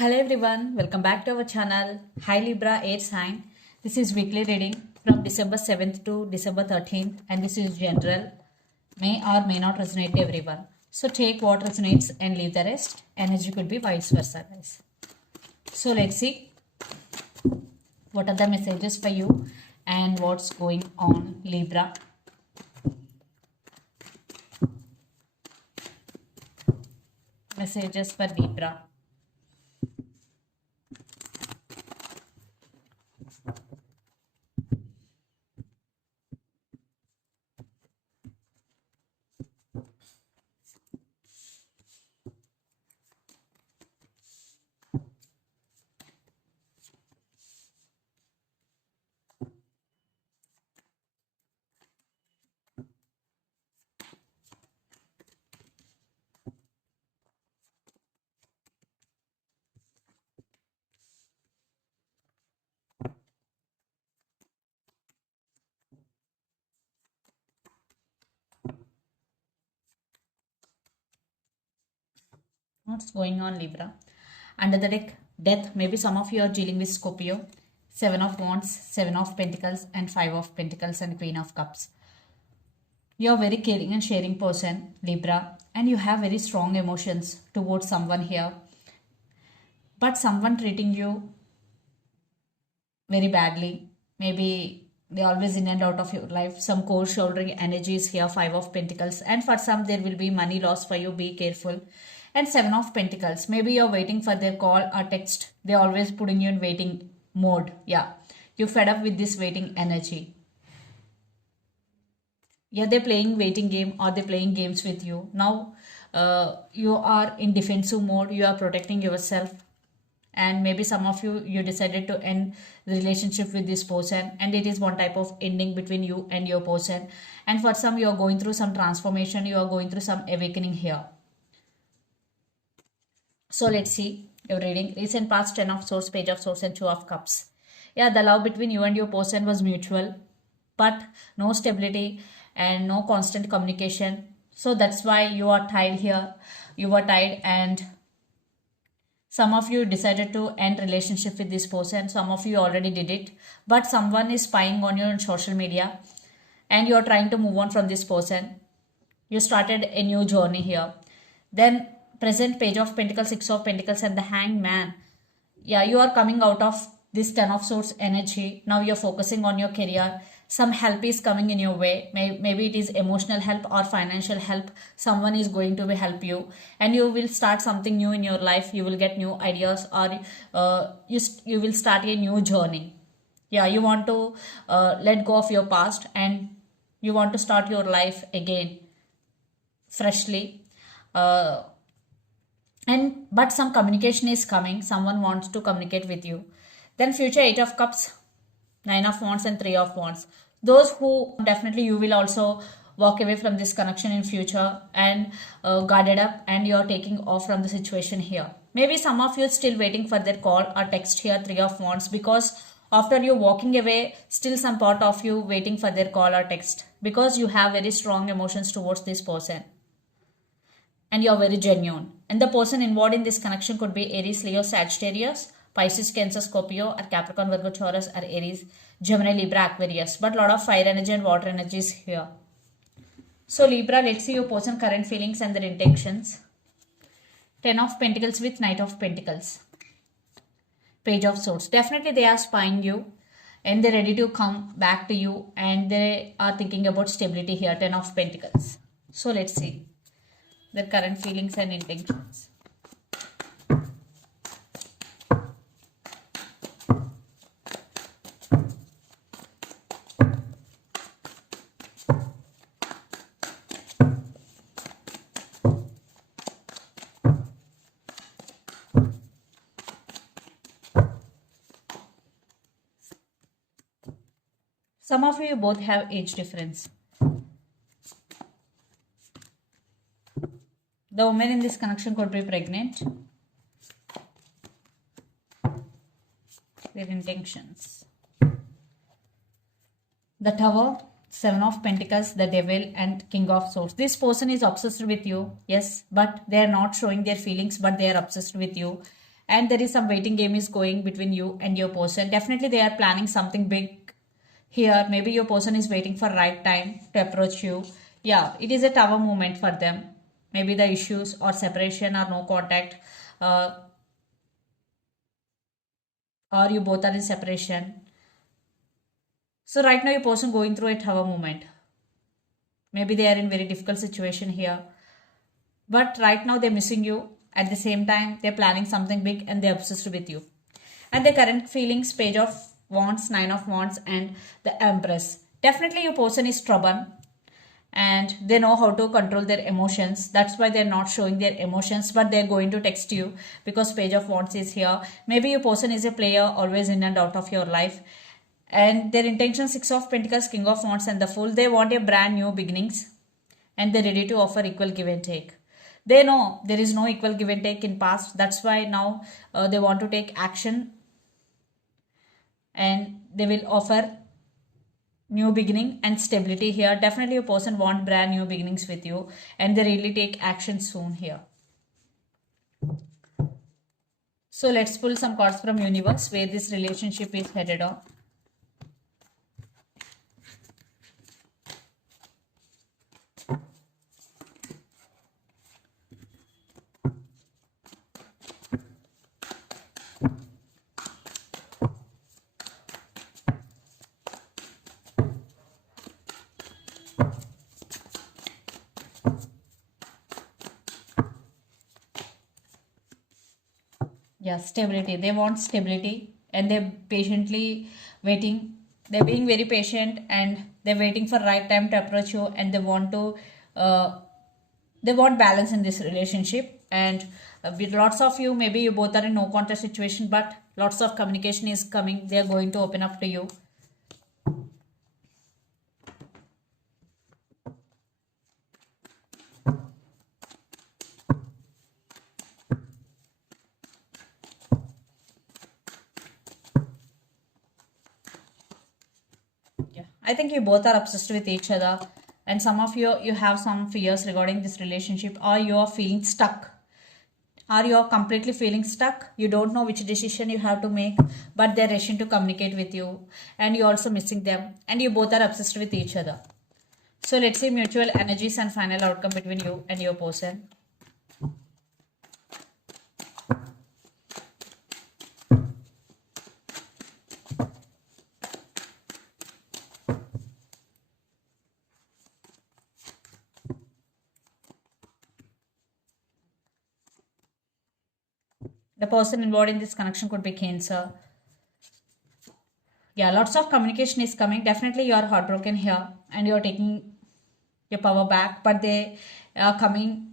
Hello everyone, welcome back to our channel. Hi Libra Air Sign. This is weekly reading from December 7th to December 13th and this is general. May or may not resonate to everyone. So take what resonates and leave the rest. Energy could be vice versa guys. So let's see what are the messages for you and what's going on Libra. Messages for Libra. What's going on Libra? Under the deck, death. Maybe some of you are dealing with Scorpio. Seven of Wands, Seven of Pentacles and Five of Pentacles and Queen of Cups. You are very caring and sharing person, Libra, and you have very strong emotions towards someone here. But someone treating you very badly. Maybe they always in and out of your life. Some cold shouldering energies here, Five of Pentacles. And for some, there will be money loss for you. Be careful. And Seven of Pentacles. Maybe you're waiting for their call or text. They're always putting you in waiting mode. Yeah. You're fed up with this waiting energy. Yeah, they're playing waiting game or they're playing games with you. Now, you are in defensive mode. You are protecting yourself. And maybe some of you decided to end the relationship with this person and it is one type of ending between you and your person. And for some, you are going through some transformation. You are going through some awakening here. So let's see your reading. Recent past, 10 of Swords, Page of Swords and Two of Cups. Yeah, the love between you and your person was mutual, but no stability and no constant communication. So that's why you are tied here. You are tied and some of you decided to end relationship with this person. Some of you already did it, but someone is spying on you on social media and you are trying to move on from this person. You started a new journey here. Then present, Page of Pentacles, Six of Pentacles and the Hanged Man. Yeah, you are coming out of this 10 of Swords energy. Now you're focusing on your career. Some help is coming in your way. Maybe it is emotional help or financial help. Someone is going to help you and you will start something new in your life. You will get new ideas or you will start a new journey. Yeah, you want to let go of your past and you want to start your life again freshly. But some communication is coming. Someone wants to communicate with you. Then future, Eight of Cups, Nine of Wands and Three of Wands. Those who definitely you will also walk away from this connection in future and guarded up and you're taking off from the situation here. Maybe some of you are still waiting for their call or text here, Three of Wands, because after you walking away, still some part of you waiting for their call or text because you have very strong emotions towards this person and you're very genuine. And the person involved in this connection could be Aries, Leo, Sagittarius, Pisces, Cancer, Scorpio, or Capricorn, Virgo, Taurus, or Aries, Gemini, Libra, Aquarius. But lot of fire energy and water energy is here. So Libra, let's see your person current feelings and their intentions. 10 of Pentacles with Knight of Pentacles. Page of Swords. Definitely they are spying you and they're ready to come back to you and they are thinking about stability here. 10 of Pentacles. So let's see their current feelings and intentions. Some of you both have age difference. The woman in this connection could be pregnant. Their intentions. The Tower, Seven of Pentacles, the Devil and King of Swords. This person is obsessed with you, yes, but they are not showing their feelings, but they are obsessed with you. and there is some waiting game is going between you and your person. Definitely they are planning something big here. Maybe your person is waiting for right time to approach you. Yeah, it is a tower moment for them. Maybe the issues or separation or no contact, uh, or you both are in separation. So right now your person going through a tower moment. Maybe they are in very difficult situation here, but right now they're missing you. At the same time they're planning something big and they're obsessed with you. And the current feelings, page of wands, nine of wands, and the empress. Definitely your person is stubborn and they know how to control their emotions. That's why they're not showing their emotions, but they're going to text you because page of wands is here. Maybe your person is a player always in and out of your life, and their intention, six of pentacles, king of wands, and the fool. They want a brand new beginnings and they're ready to offer equal give and take. They know there is no equal give and take in past. That's why now they want to take action and they will offer new beginning and stability here. Definitely a person want brand new beginnings with you and they really take action soon here. So let's pull some cards from universe where this relationship is headed on. Yeah, stability. They want stability and they're patiently waiting. They're being very patient and they're waiting for right time to approach you, and they want balance in this relationship. And with lots of you, maybe you both are in no contest situation, but lots of communication is coming. They are going to open up to you. Yeah, I think you both are obsessed with each other, and some of you have some fears regarding this relationship, or you are feeling stuck, or you are completely feeling stuck. You don't know which decision you have to make, but they're rushing to communicate with you, and you're also missing them, and you both are obsessed with each other. So let's see mutual energies and final outcome between you and your person. The person involved in this connection could be Cancer. Yeah, lots of communication is coming. Definitely you are heartbroken here and you're taking your power back, but they are coming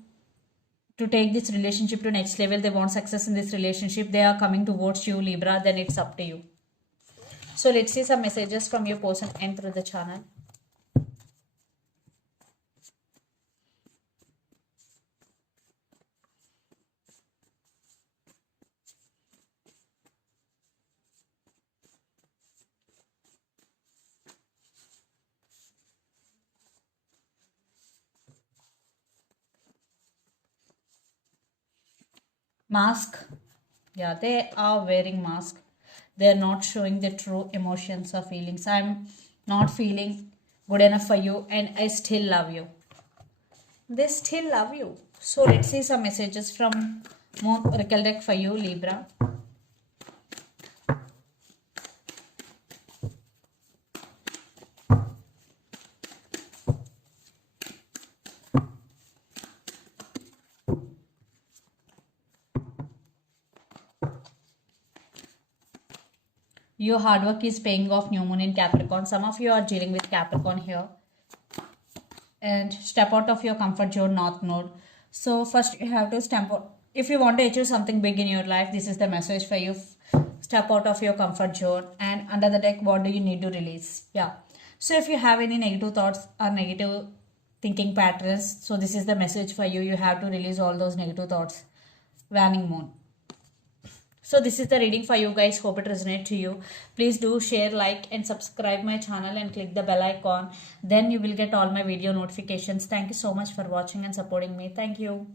to take this relationship to next level. They want success in this relationship. They are coming towards you, Libra. Then it's up to you. So let's see some messages from your person and through the channel. Mask. Yeah, they are wearing mask. They're not showing the true emotions or feelings. I'm not feeling good enough for you and I still love you. They still love you. So let's see some messages from Moon Oracle deck for you, Libra. Your hard work is paying off, new moon in Capricorn. Some of you are dealing with Capricorn here. And step out of your comfort zone, North Node. So first you have to step out. If you want to achieve something big in your life, this is the message for you. Step out of your comfort zone. And under the deck, what do you need to release? Yeah. So if you have any negative thoughts or negative thinking patterns, so this is the message for you. You have to release all those negative thoughts. Waning moon. So this is the reading for you guys. Hope it resonates to you. Please do share, like and subscribe my channel and click the bell icon. Then you will get all my video notifications. Thank you so much for watching and supporting me. Thank you.